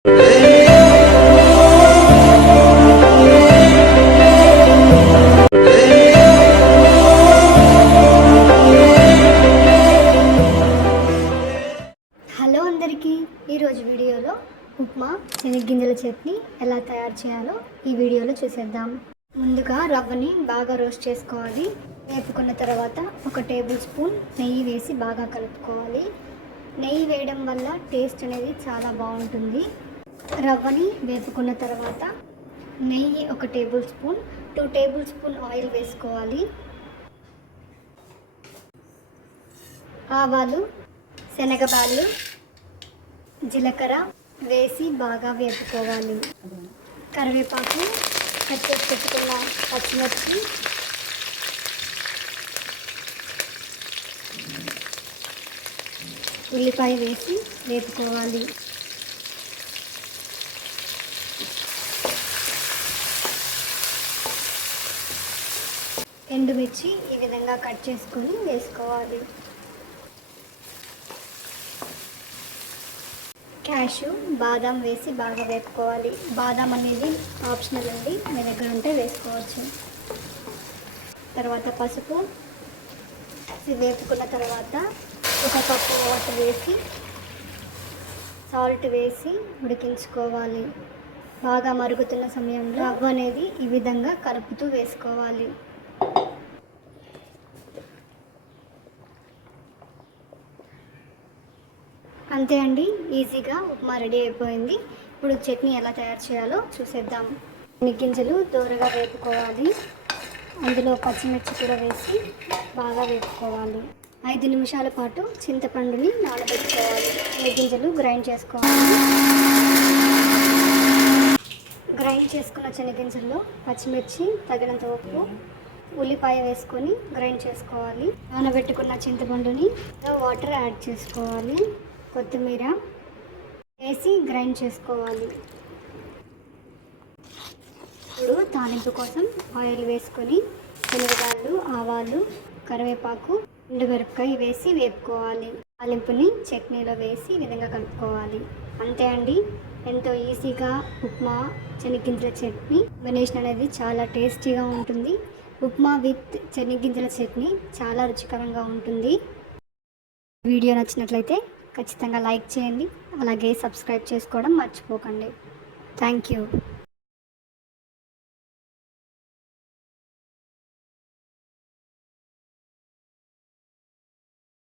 Hello అందరికీ, ఈరోజు వీడియోలో ఉప్మా శనగగింజల చట్నీ ఎలా తయారు చేయాలో ఈ వీడియోలో చూసేద్దాం. ముందుగా రవ్వని బాగా రోస్ట్ చేసుకోవాలి. వేపుకున్న తర్వాత 1 టేబుల్ స్పూన్ నెయ్యి వేసి బాగా కలుపుకోవాలి. నెయ్యి వేయడం వల్ల టేస్ట్ అనేది చాలా బాగుంటుంది. రవ్వని వేపుకున్న తర్వాత నెయ్యి 1 table spoon, 2 table spoon oil వేసుకోవాలి. ఆవాలు, శనగబాళ్ళు, జీలకర్ర వేసి బాగా వేపుకోవాలి. కరివేపాకు, కట్ చేసి పెట్టుకున్న పచ్చిమిర్చి, ఉల్లిపాయ వేసి వేపుకోవాలి. ఎండుమిర్చి ఈ విధంగా కట్ చేసుకొని వేసుకోవాలి. క్యాషు, బాదం వేసి బాగా వేపుకోవాలి. బాదం అనేది ఆప్షనల్ అండి, మీ దగ్గర ఉంటే వేసుకోవచ్చు. తర్వాత పసుపు వేపుకున్న తర్వాత 1 కప్పు వాటర్ వేసి సాల్ట్ వేసి ఉడికించుకోవాలి. బాగా మరుగుతున్న సమయంలో రవ్వ అనేది ఈ విధంగా కలుపుతూ వేసుకోవాలి. అంతే అండి, ఈజీగా ఉప్మా రెడీ అయిపోయింది. ఇప్పుడు చట్నీ ఎలా తయారు చేయాలో చూసేద్దాం. గింజలు దూరగా వేపుకోవాలి. అందులో పచ్చిమిర్చి కూడా వేసి బాగా వేపుకోవాలి. 5 నిమిషాల పాటు చింతపండుని నానబెట్టుకోవాలి. గింజలు గ్రైండ్ చేసుకోవాలి. గ్రైండ్ చేసుకున్న శనగింజల్లో పచ్చిమిర్చి, తగినంత ఉప్పు, ఉల్లిపాయ వేసుకొని గ్రైండ్ చేసుకోవాలి. నానబెట్టుకున్న చింతపండుని వాటర్ యాడ్ చేసుకోవాలి. కొత్తిమీర వేసి గ్రైండ్ చేసుకోవాలి. ఇప్పుడు తాలింపు కోసం ఆయిల్ వేసుకొని శనగలు, ఆవాలు, కరివేపాకు, ఎండుమిరపకాయ వేసి వేపుకోవాలి. తాలింపుని చట్నీలో వేసి ఈ విధంగా కలుపుకోవాలి. అంతే అండి, ఎంతో ఈజీగా ఉప్మా శనగగింజల చట్నీ కాంబినేషన్ అనేది చాలా టేస్టీగా ఉంటుంది. ఉప్మా విత్ శనగగింజల చట్నీ చాలా రుచికరంగా ఉంటుంది. వీడియో నచ్చినట్లయితే ఖచ్చితంగా లైక్ చేయండి. అలాగే సబ్స్క్రైబ్ చేసుకోవడం మర్చిపోకండి. Thank you.